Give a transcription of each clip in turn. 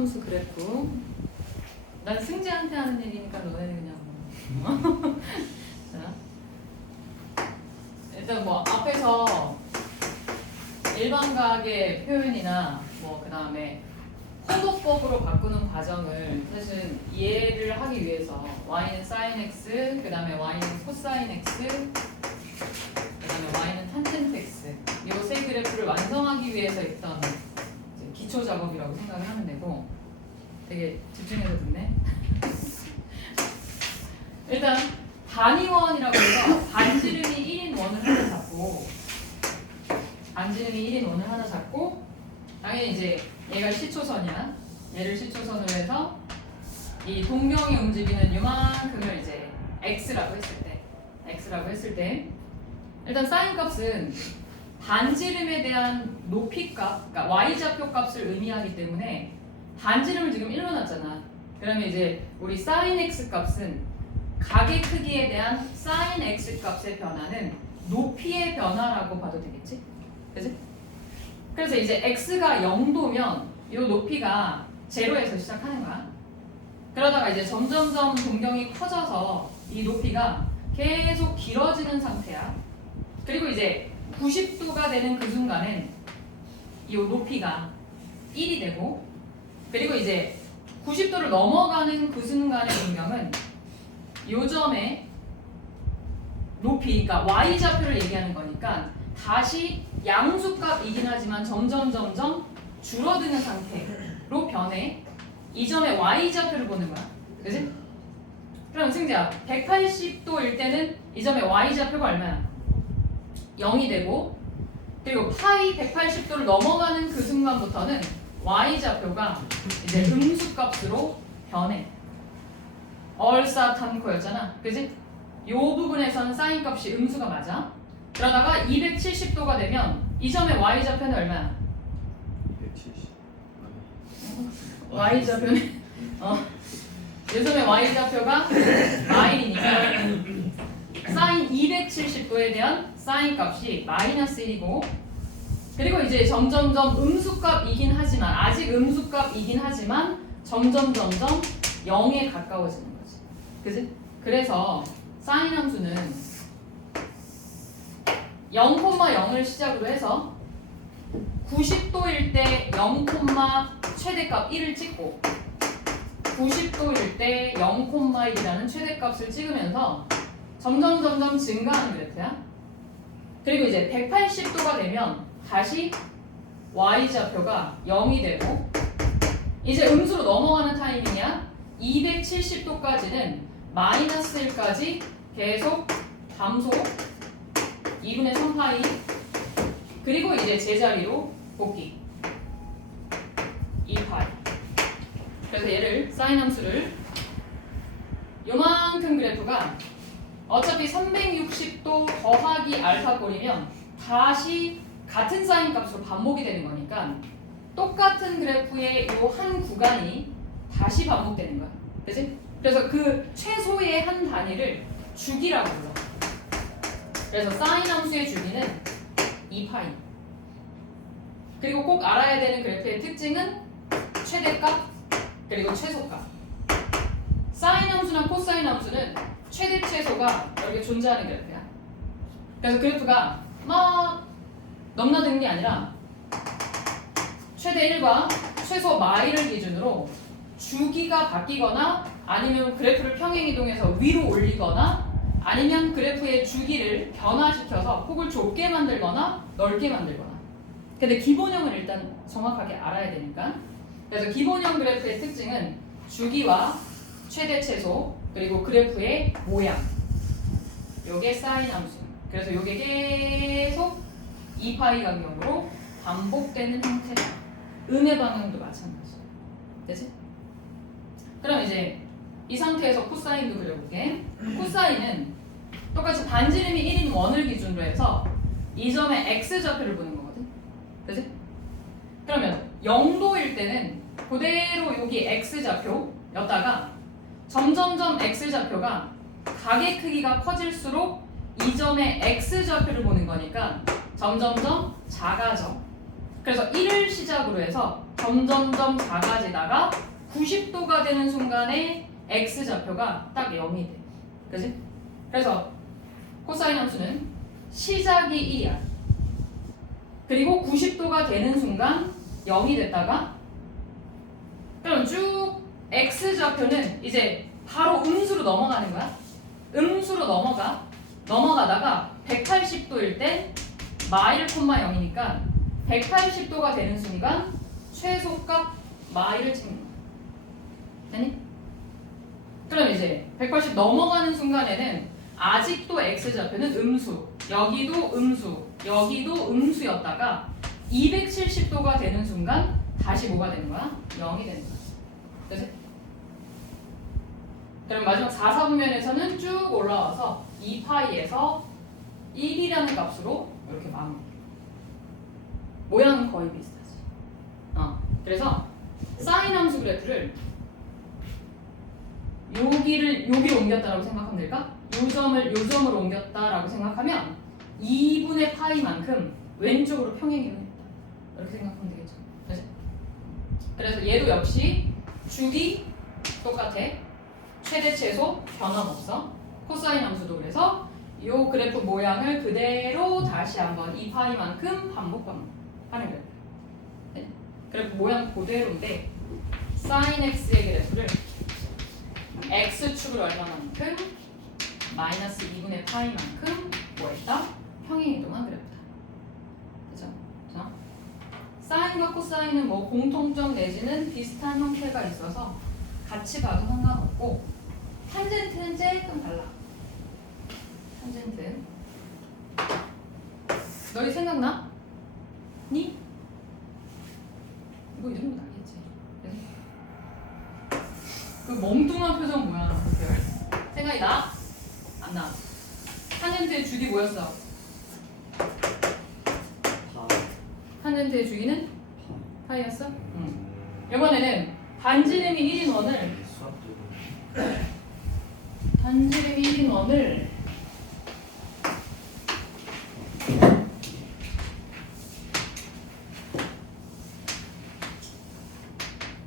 함수 그래프. 난 승재한테 하는 얘기니까 너네 그냥 뭐. 자, 일단 뭐 앞에서 일반각의 표현이나 뭐 그 다음에 호도법으로 바꾸는 과정을 사실 이해를 하기 위해서 y는 sin x, 그 다음에 y는 코사인 x, 그 다음에 y는 탄젠트 x 이 세 그래프를 완성하기 위해서 했던 기초 작업이라고 생각을 하면 되고 되게 집중해서 듣네. 일단 단위원이라고 해서 반지름이 1인 원을 하나 잡고 반지름이 1인 원을 하나 잡고 당연히 이제 얘가 시초선이야. 얘를 시초선으로 해서 이 동경이 움직이는 요만큼을 이제 x라고 했을 때 일단 사인 값은 반지름에 대한 높이 값, 그러니까 y좌표 값을 의미하기 때문에 반지름을 지금 1로 놨잖아. 그러면 이제 우리 sin x 값은 각의 크기에 대한 sin x 값의 변화는 높이의 변화라고 봐도 되겠지? 그치? 그래서 이제 x가 0도면 이 높이가 제로에서 시작하는 거야. 그러다가 이제 점점점 동경이 커져서 이 높이가 계속 길어지는 상태야. 그리고 이제 90도가 되는 그 순간엔 이 높이가 1이 되고 그리고 이제 90도를 넘어가는 그 순간의 동경은 요 점의 높이, 그러니까 y좌표를 얘기하는 거니까 다시 양수값이긴 하지만 점점 줄어드는 상태로 변해. 이 점의 y좌표를 보는 거야. 그치? 그럼 승재야 180도일 때는 이 점의 y좌표가 얼마야? 0이 되고 그리고 파이 180도를 넘어가는 그 순간부터는 y좌표가 이제 음수값으로 변해. 얼싸탐코였잖아. 그치? 요 부분에서는 사인 값이 음수가 맞아. 그러다가 270도가 되면 이 점의 y좌표는 얼마야? 270. y좌표는 이 점의 y좌표가 마일이니까 사인 270도에 대한 사인 값이 마이너스 1이고 그리고 이제 점점점 음수값이긴 하지만 아직 음수값이긴 하지만 점점 0에 가까워지는 거지. 그치? 그래서 사인 함수는 0,0을 시작으로 해서 90도일 때 0, 최대값 1을 찍고 90도일 때 0,1이라는 최대값을 찍으면서 점점 증가하는 그래프야. 그리고 이제 180도가 되면 다시 y좌표가 0이 되고 이제 음수로 넘어가는 타이밍이야. 270도까지는 마이너스 1까지 계속 감소 2분의 3파이 그리고 이제 제자리로 복귀 2파이. 그래서 얘를 사인 함수를 요만큼 그래프가 어차피 360도 더하기 알파 꼴이면 다시 같은 사인 값으로 반복이 되는 거니까 똑같은 그래프의 요 한 구간이 다시 반복되는 거야. 그치? 그래서 그 최소의 한 단위를 주기라고 불러. 그래서 사인 함수의 주기는 2파이. 그리고 꼭 알아야 되는 그래프의 특징은 최대값 그리고 최소값. 사인 함수나 코사인 함수는 최대 최소가 여기 존재하는 그래프야. 그래서 그래프가 막 넘나드는 게 아니라 최대 1과 최소 마일을 기준으로 주기가 바뀌거나 아니면 그래프를 평행이동해서 위로 올리거나 아니면 그래프의 주기를 변화시켜서 폭을 좁게 만들거나 넓게 만들거나. 근데 기본형을 일단 정확하게 알아야 되니까. 그래서 기본형 그래프의 특징은 주기와 최대 최소 그리고 그래프의 모양. 요게 사인 함수. 그래서 요게 계속 2파이 간격으로 반복되는 형태다. 음의 방향도 마찬가지. 되지? 그럼 이제 이 상태에서 코사인도 그려볼게. 코사인은 똑같이 반지름이 1인 원을 기준으로 해서 이 점의 x좌표를 보는 거거든. 그치? 그러면 0도일 때는 그대로 여기 x좌표였다가 점점점 x좌표가 각의 크기가 커질수록 이 점의 x좌표를 보는 거니까 점점점 작아져. 그래서 1을 시작으로 해서 점점점 작아지다가 90도가 되는 순간에 x좌표가 딱 0이 돼. 그지? 그래서 코사인 함수는 시작이 1이야. 그리고 90도가 되는 순간 0이 됐다가 그럼 쭉 x좌표는 이제 바로 음수로 넘어가는 거야. 음수로 넘어가다가 180도일 때 마일 콤마 0이니까 180도가 되는 순간 최소값 마일을 찍는 거야. 되니? 그럼 이제 180 넘어가는 순간에는 아직도 x좌표는 음수, 여기도 음수, 여기도 음수였다가 270도가 되는 순간 다시 뭐가 되는 거야? 0이 되는 거야. 그치? 그럼 마지막 4사분면에서는 쭉 올라와서 2파이에서 1이라는 값으로 이렇게 마무리. 모양은 거의 비슷하지. 그래서 사인 함수 그래프를 여기로 옮겼다라고 생각하면 될까? 요 점을 옮겼다라고 생각하면 2분의 파이만큼 왼쪽으로 평행이동했다. 이렇게 생각하면 되겠죠. 그치? 그래서 얘도 역시 축이 똑같아. 최대 최소 변함없어. 코사인 함수도 그래서 이 그래프 모양을 그대로 다시 한번 2파이만큼 반복 하는 그래프. 네. 그래프 모양 그대로인데 사인 x의 그래프를 x축으로 얼마만큼 마이너스 2분의 파이만큼 뭐했다? 평행이동한 그래프다. 그죠? 자, 사인과 코사인은 뭐 공통점 내지는 비슷한 형태가 있어서 같이 봐도 상관없고 탄젠트는 조금 달라. 탄젠트 너희 생각나? 니? 이거 이 정도 나겠지. 그 멍뚱한 표정 뭐야? 생각이 나? 안 나. 탄젠트의 주기 뭐였어? 탄젠트의 주기는 파이였어? 응. 이번에는 반지름이 1인 원을 반지름이 1인 원을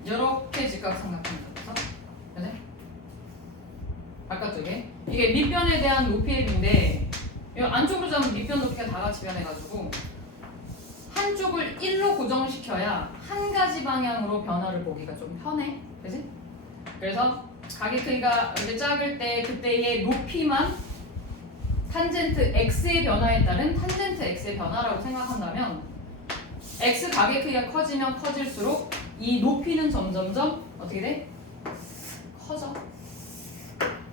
이렇게 직각삼각형으로 그래? 바깥쪽에 이게 밑변에 대한 높이의 비인데 안쪽으로 잡으면 밑변 높이가 다 같이 변해가지고 한쪽을 1로 고정시켜야 한 가지 방향으로 변화를 보기가 좀 편해. 그치? 그래서 가게 크기가 이렇게 작을 때 그때의 높이만 탄젠트 x의 변화에 따른 탄젠트 x의 변화라고 생각한다면 x 가게 크기가 커지면 커질수록 이 높이는 점점점 어떻게 돼? 커져.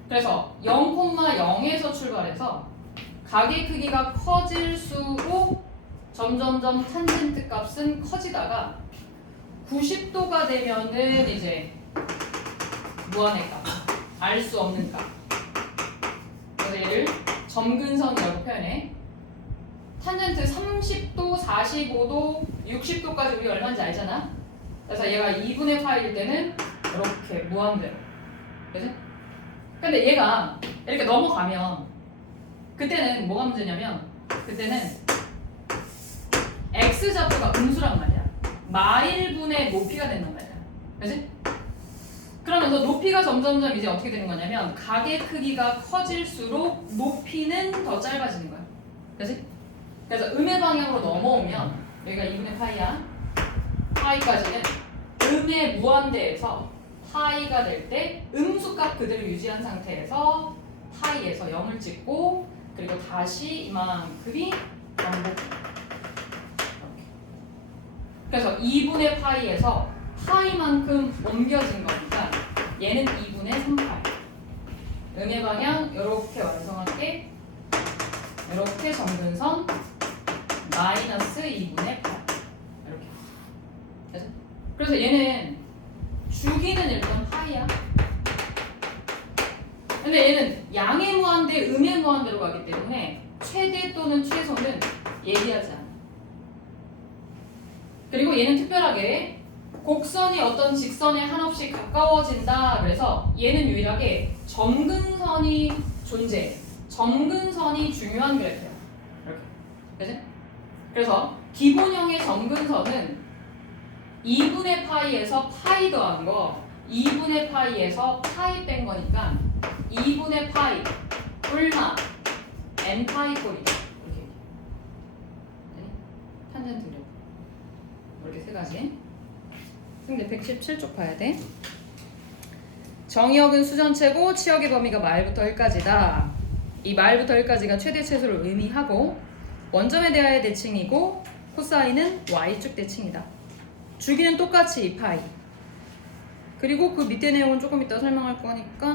그래서 0,0에서 출발해서 가게 크기가 커질수록 점점점 탄젠트 값은 커지다가 90도가 되면은 이제 무한의 값, 알 수 없는 값. 그래서 얘를 점근선이라고 표현해. 탄젠트 30도, 45도, 60도까지 우리 얼마인지 알잖아. 그래서 얘가 2분의 파일 때는 이렇게 무한대로. 그치? 근데 얘가 이렇게 넘어가면 그때는 뭐가 문제냐면 그때는 x좌표가 음수란 말이야. 마일분의 높이가 된단 말이야. 그치? 그러면서 높이가 점점점 이제 어떻게 되는 거냐면 가게 크기가 커질수록 높이는 더 짧아지는 거야. 그치? 그래서 음의 방향으로 넘어오면 여기가 2분의 파이야. 파이까지는 음의 무한대에서 파이가 될 때 음수값 그대로 유지한 상태에서 파이에서 0을 찍고 그리고 다시 이만큼이 반복. 그래서 2분의 파이에서 파이만큼 옮겨진 거니까 얘는 2분의 3파이. 음의 방향 이렇게 완성할게. 이렇게 점근선 마이너스 2분의 8 이렇게. 그래서? 그래서 얘는 주기는 일단 파이야. 근데 얘는 양의 무한대, 음의 무한대로 가기 때문에 최대 또는 최소는 예리하지 않아. 그리고 얘는 특별하게 곡선이 어떤 직선에 한없이 가까워진다. 그래서 얘는 유일하게 점근선이 존재해. 점근선이 중요한 그래프야. 이렇게. 그치? 그래서 기본형의 점근선은 2분의 파이에서 파이 더한 거 2분의 파이에서 파이 뺀 거니까 2분의 파이 얼마? n 파이 꼴이다. 이렇게. 네? 탄젠트 그래프. 이렇게 세 가지. 근데 117쪽 봐야 돼. 정의역은 수전체고 치역의 범위가 말부터 1까지다. 이 말부터 1까지가 최대 최소를 의미하고 원점에 대하여 대칭이고 코사인은 y축 대칭이다. 주기는 똑같이 2파이. 그리고 그 밑에 내용은 조금 이따 설명할 거니까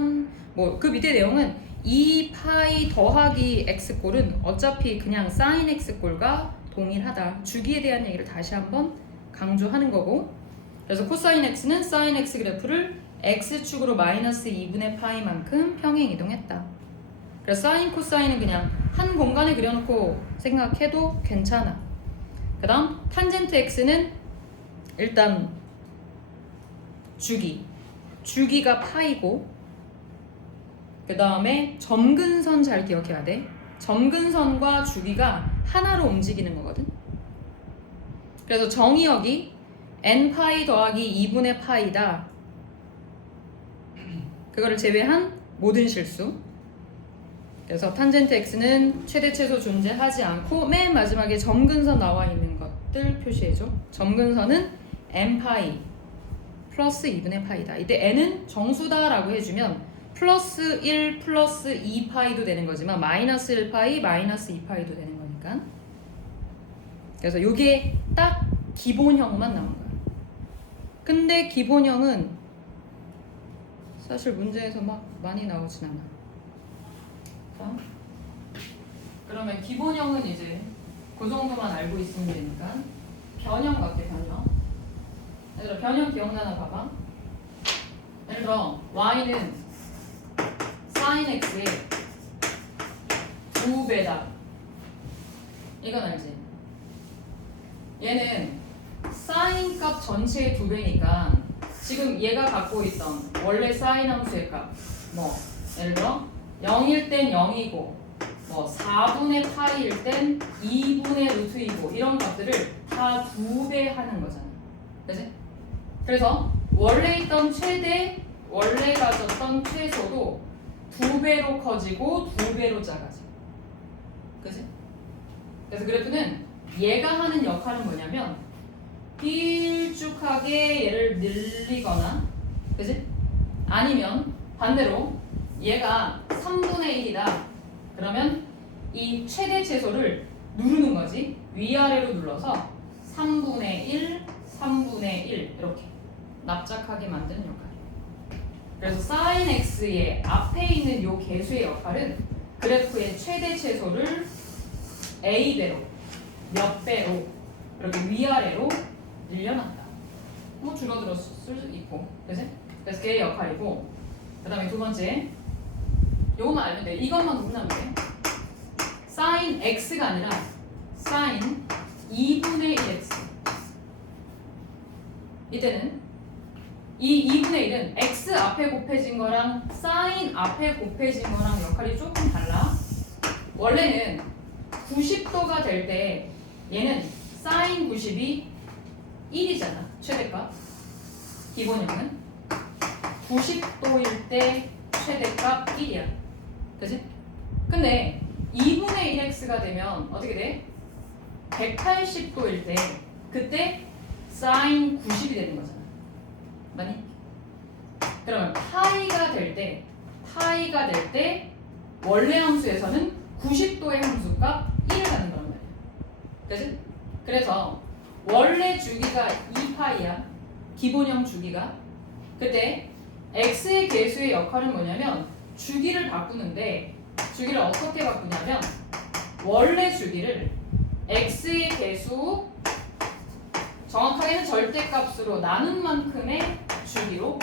뭐 그 밑에 내용은 2파이 더하기 x꼴은 어차피 그냥 sin x꼴과 동일하다. 주기에 대한 얘기를 다시 한번 강조하는 거고 그래서 코사인 x는 sin x 그래프를 x축으로 마이너스 2분의 파이만큼 평행 이동했다. 그래서 사인 코사인은 그냥 한 공간에 그려놓고 생각해도 괜찮아. 그 다음 탄젠트 x는 일단 주기가 파이고 그 다음에 점근선 잘 기억해야 돼. 점근선과 주기가 하나로 움직이는 거거든. 그래서 정의역이 n파이 더하기 2분의 파이다. 그거를 제외한 모든 실수. 그래서 탄젠트 x는 최대 최소 존재하지 않고 맨 마지막에 점근선 나와 있는 것들 표시해줘. 점근선은 n파이 플러스 2분의 파이다. 이때 n은 정수다라고 해주면 플러스 1 플러스 2파이도 되는 거지만 마이너스 1파이 마이너스 2파이도 되는 거니까. 그래서 이게 딱 기본형만 나온 거야. 근데 기본형은 사실 문제에서 막 많이 나오진 않아. 자, 그러면 기본형은 이제 그 정도만 알고 있으면 되니까 변형 같게 변형. 얘들아 변형 기억나나 봐봐. 예를 들어 y는 sin x의 2배다. 이건 알지? 얘는 sin 값 전체의 2배니까 지금 얘가 갖고 있던 원래 sin 함수의 값 뭐 예를 들어 0일 땐 0이고 뭐 4분의 파이일 땐 2분의 루트이고 이런 값들을 다 2배 하는 거잖아. 그치? 그래서 원래 있던 최대 원래 가졌던 최소도 2배로 커지고 2배로 작아져. 그치? 그래서 그래프는 얘가 하는 역할은 뭐냐면 길쭉하게 얘를 늘리거나 그치? 아니면 반대로 얘가 3분의 1이다. 그러면 이 최대 최소를 누르는 거지. 위아래로 눌러서 3분의 1, 3분의 1 이렇게 납작하게 만드는 역할이에요. 그래서 sin x의 앞에 있는 요 계수의 역할은 그래프의 최대 최소를 a배로 몇 배로 이렇게 위아래로 늘려놨다. 뭐 줄어들었을 수도 있고, 그치? 그래서 걔의 역할이고, 그 다음에 두 번째, 요것만 알면 돼. 이것만 구분하면 돼. sin x가 아니라 sin 2분의 1x. 이때는 이 2분의 1은 x 앞에 곱해진 거랑 sin 앞에 곱해진 거랑 역할이 조금 달라. 원래는 90도가 될 때 얘는 sin 90이 1이잖아. 최대값. 기본형은 90도일 때 최대값 1이야. 그치? 근데 2분의 1x가 되면 어떻게 돼? 180도일 때 그때 sin 90이 되는 거잖아. 맞니? 그러면 파이가 될 때 원래 함수에서는 90도의 함수값 1을 갖는 거란 말이야. 그치? 그래서 원래 주기가 2파이야. 기본형 주기가. 그때 x의 계수의 역할은 뭐냐면 주기를 바꾸는데 주기를 어떻게 바꾸냐면 원래 주기를 x의 계수 정확하게는 절대값으로 나눈 만큼의 주기로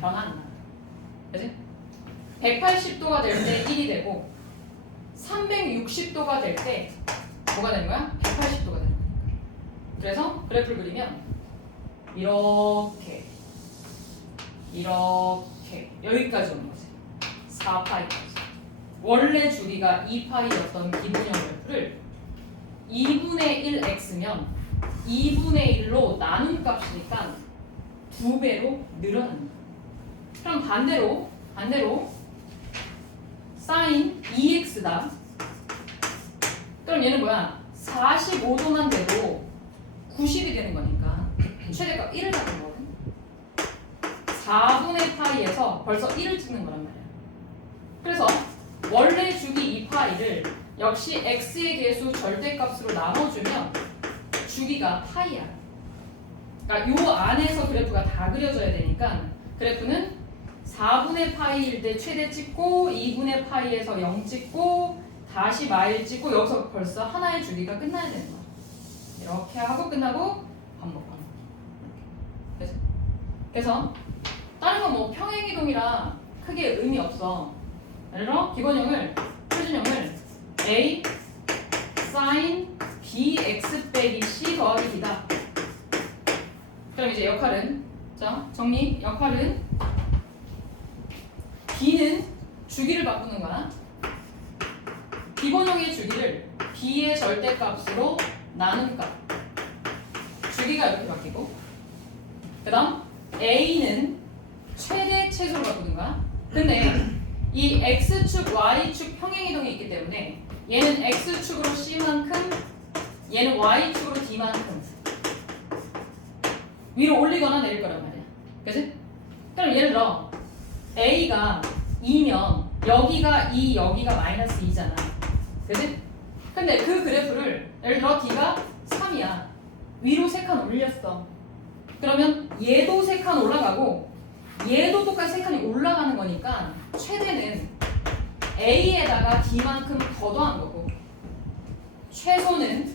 변하는 거야. 그치? 180도가 될 때 1이 되고 360도가 될 때 뭐가 되는 거야? 180도가 되는 거야. 그래서 그래프를 그리면 이렇게 여기까지 오는 거지. 4파이까지. 원래 주기가 2파이였던 기본형 그래프를 2분의 1x면 2분의 1로 나눈 값이니까 2배로 늘어납니다. 그럼 반대로 sin 2x다. 그럼 얘는 뭐야? 45도만 돼도 90이 되는 거니까 최대값 1을 잡는 거거든. 4분의 파이에서 벌써 1을 찍는 거란 말이야. 그래서 원래 주기 2파이를 역시 x의 계수 절대값으로 나눠주면 주기가 파이야. 그러니까 요 안에서 그래프가 다 그려져야 되니까 그래프는 4분의 파이일 때 최대 찍고 2분의 파이에서 0 찍고 다시 마일 찍고 여기서 벌써 하나의 주기가 끝나야 되는 거야. 이렇게 하고 끝나고 반복하는 거야. 그래서 다른 건 뭐 평행이동이라 크게 의미 없어. 예를 들어 기본형을 표준형을 a sin bx 빼기 c 더하기 b다. 그럼 이제 역할은 자 정리 역할은 b는 주기를 바꾸는 거야. 기본형의 주기를 b의 절대값으로 나눈 값. 주기가 이렇게 바뀌고 그 다음 a는 최대 최소로 바꾸는 거야. 근데 이 x축 y축 평행이동이 있기 때문에 얘는 x축으로 c만큼 얘는 y축으로 d만큼 위로 올리거나 내릴 거란 말이야. 그치? 그럼 예를 들어 a가 2면 여기가 2 여기가 마이너스 2잖아. 그치? 근데 그 그래프를 예를 들어 d가 3이야. 위로 3칸 올렸어. 그러면 얘도 3칸 올라가고 얘도 똑같이 3칸이 올라가는 거니까 최대는 a에다가 d만큼 더 더한 거고 최소는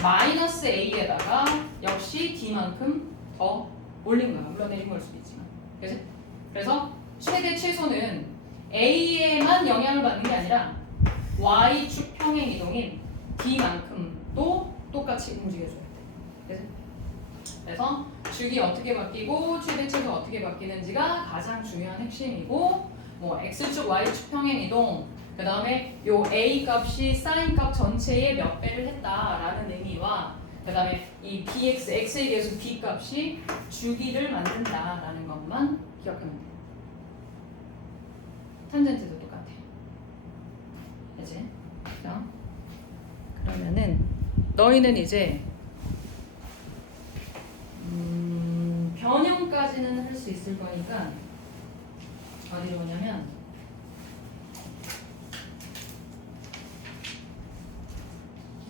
마이너스 a에다가 역시 d만큼 더 올린 거야. 물론 내린 걸 수도 있지만. 그치? 그래서 최대 최소는 a에만 영향을 받는 게 아니라 y축 평행이동인 d만큼도 똑같이 움직여줘야 돼. 그치? 그래서 주기 어떻게 바뀌고 최대 최소 어떻게 바뀌는지가 가장 중요한 핵심이고 뭐 x축 y축 평행이동 그 다음에 요 a 값이 sin 값 전체의 몇 배를 했다라는 의미와 그 다음에 이 bx x의 계수 b 값이 주기를 만든다라는 것만 기억하면 돼요. 탄젠트도 똑같아. 그치? 자, 그러면은 너희는 이제 변형까지는 할 수 있을 거니까 어디로 오냐면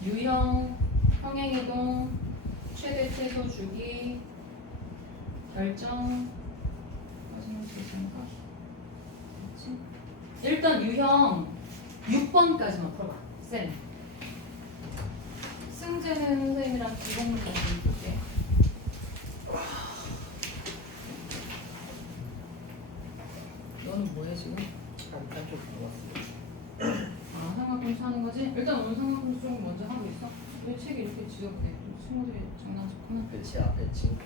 유형, 평행이동, 최대 최소 주기, 결정 마지막 결정가 그렇지? 일단 유형 6번까지만 풀어봐. 쌤 승재는 선생님이랑 기본 문제 좀 볼게. 너는 뭐해 지금? 한쪽 남았어요. 아, 삼각함수 하는 거지? 일단 오늘 삼각함수 좀 먼저 하고 있어. 왜 책이 이렇게 지저분해? 친구들이 장난쳤구나. 배치 앞에 친구.